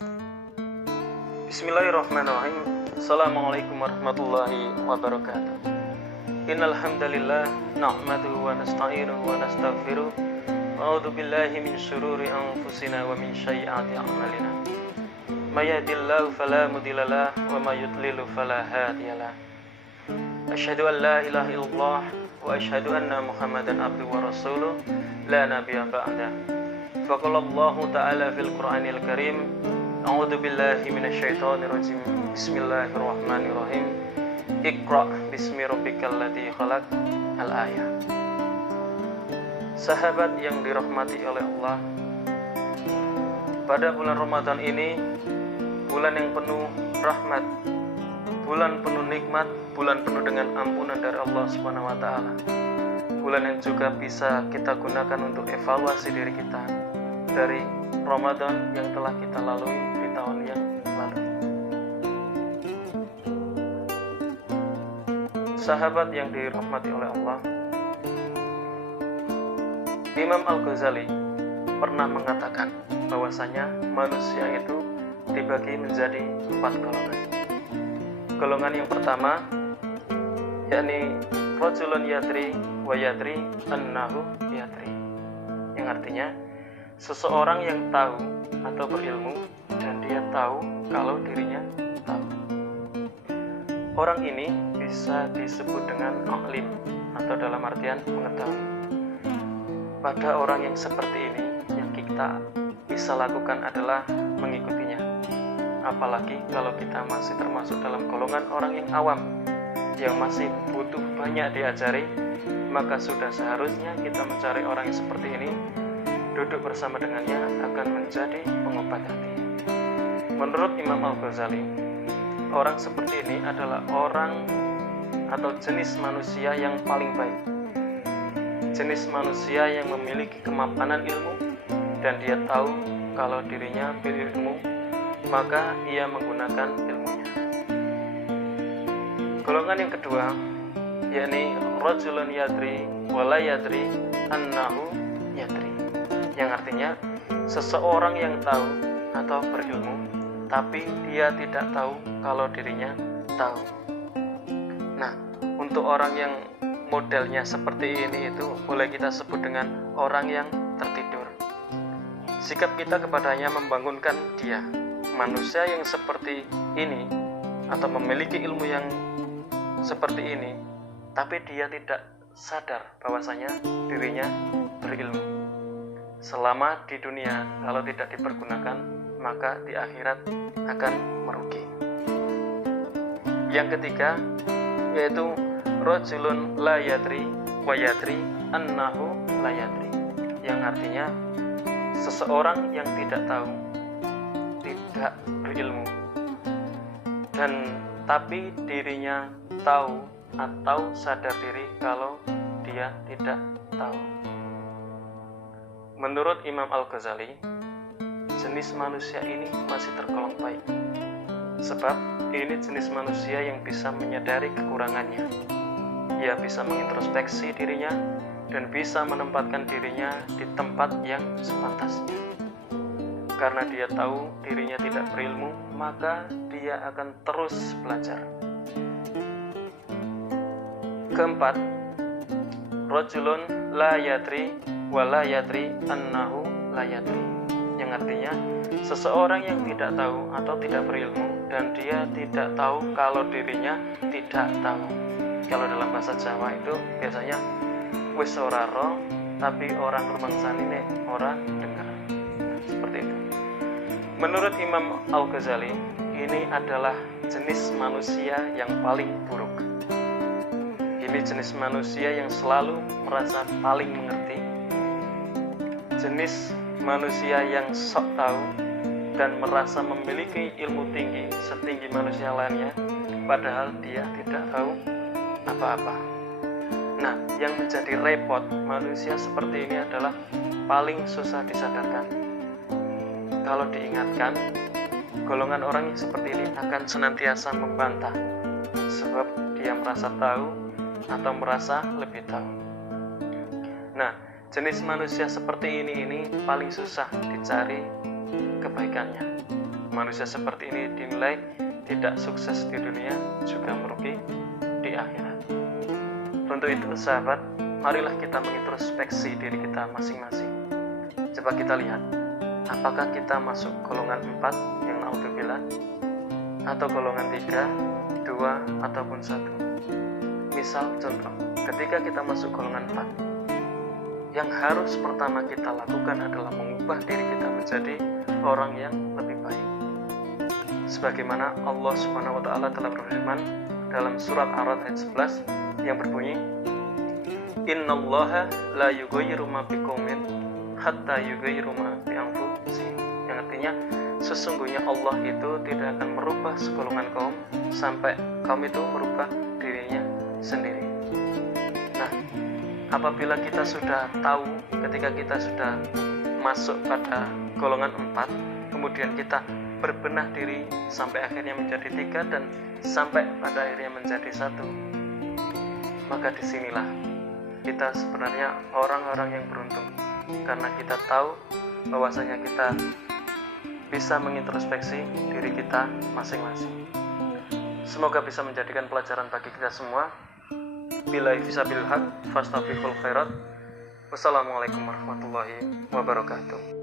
Bismillahirrahmanirrahim. Assalamualaikum warahmatullahi wabarakatuh. Innal hamdalillah nahmaduhu wa nasta'inuhu wa nastaghfiruh. A'udzu billahi min syururi anfusina wa min sayyiati a'malina. May yahdihillahu fala mudhillalah wa may yudlil fala hadiyalah. Asyhadu an la ilaha illallah wa asyhadu anna Muhammadan abduhu wa rasuluh la nabiyya ba'da. Faqala Allah ta'ala fil Qur'anil Karim. A'udzu billahi minasyaitonir rajim. Bismillahirrahmanirrahim. Iqra bismi rabbikal ladzi khalaq. Al-ayah. Sahabat yang dirahmati oleh Allah, pada bulan Ramadan ini, bulan yang penuh rahmat, bulan penuh nikmat, bulan penuh dengan ampunan dari Allah Subhanahu wa taala. Bulan yang juga bisa kita gunakan untuk evaluasi diri kita dari Ramadan yang telah kita lalui di tahun yang lalu. Sahabat yang dirahmati oleh Allah, Imam Al-Ghazali pernah mengatakan bahwasanya manusia itu dibagi menjadi 4 golongan. Golongan yang pertama yakni rajulun yadri wa yadri annahu yadri, yang artinya seseorang yang tahu atau berilmu dan dia tahu kalau dirinya tahu. Orang ini bisa disebut dengan alim atau dalam artian mengetahui. Pada orang yang seperti ini, yang kita bisa lakukan adalah mengikutinya. Apalagi kalau kita masih termasuk dalam golongan orang yang awam, yang masih butuh banyak diajari, maka sudah seharusnya kita mencari orang yang seperti ini, duduk bersama dengannya akan menjadi pengobat hati. Menurut Imam Al-Ghazali, orang seperti ini adalah orang atau jenis manusia yang paling baik, jenis manusia yang memiliki kemapanan ilmu dan dia tahu kalau dirinya berilmu, maka ia menggunakan ilmunya. Golongan yang kedua yakni rajulun yadri wa la yadri annahu yadri, yang artinya seseorang yang tahu atau berilmu tapi dia tidak tahu kalau dirinya tahu. Nah, untuk orang yang modelnya seperti ini itu boleh kita sebut dengan orang yang tertidur. Sikap kita kepadanya membangunkan dia. Manusia yang seperti ini atau memiliki ilmu yang seperti ini, tapi dia tidak sadar bahwasanya dirinya berilmu. Selama di dunia kalau tidak dipergunakan, maka di akhirat akan merugi. Yang ketiga yaitu rajulun la yadri wa yadri annahu la yadri, yang artinya seseorang yang tidak tahu, tidak berilmu, dan tapi dirinya tahu atau sadar diri kalau dia tidak tahu. Menurut Imam Al-Ghazali, jenis manusia ini masih tergolong baik, sebab ini jenis manusia yang bisa menyadari kekurangannya. Ia bisa mengintrospeksi dirinya dan bisa menempatkan dirinya di tempat yang sepantasnya. Karena dia tahu dirinya tidak berilmu, maka dia akan terus belajar. Keempat, rajulun la yadri wa la yadri annahu la yadri, yang artinya seseorang yang tidak tahu atau tidak berilmu dan dia tidak tahu kalau dirinya tidak tahu. Kalau dalam bahasa Jawa itu biasanya wis ora ro tapi orang rumangsanine ora dengar. Seperti itu. Menurut Imam Al-Ghazali, ini adalah jenis manusia yang paling buruk. Ini jenis manusia yang selalu merasa paling mengerti, jenis manusia yang sok tahu dan merasa memiliki ilmu tinggi setinggi manusia lainnya, padahal dia tidak tahu apa-apa. Nah, yang menjadi repot manusia seperti ini adalah paling susah disadarkan. Kalau diingatkan, golongan orang yang seperti ini akan senantiasa membantah, sebab dia merasa tahu atau merasa lebih tahu. Nah, jenis manusia seperti ini paling susah dicari kebaikannya. manusia seperti ini dinilai tidak sukses di dunia, juga merugi di akhirat. Untuk itu sahabat, marilah kita mengintrospeksi diri kita masing-masing. Coba kita lihat, apakah kita masuk golongan 4 yang naudzubillah, atau golongan 3, 2, ataupun 1. Misal contoh, ketika kita masuk golongan 4, yang harus pertama kita lakukan adalah mengubah diri kita menjadi orang yang lebih baik. Sebagaimana Allah Subhanahu wa taala telah berfirman dalam surat Ar-Ra'd ayat 11 yang berbunyi, Innallaha la yughayyiru ma biqaumin hatta yughayyiru ma bi anfusihim. Yang artinya sesungguhnya Allah itu tidak akan merubah segolongan kaum sampai kaum itu merubah dirinya sendiri. Nah, apabila kita sudah tahu, ketika kita sudah masuk pada golongan 4, kemudian kita berbenah diri sampai akhirnya menjadi 3 dan sampai pada akhirnya menjadi 1, maka disinilah kita sebenarnya orang-orang yang beruntung, karena kita tahu bahwasanya kita bisa mengintrospeksi diri kita masing-masing. Semoga bisa menjadikan pelajaran bagi kita semua. Billahi fisabil haq fastabiqul khairat. Wassalamualaikum warahmatullahi wabarakatuh.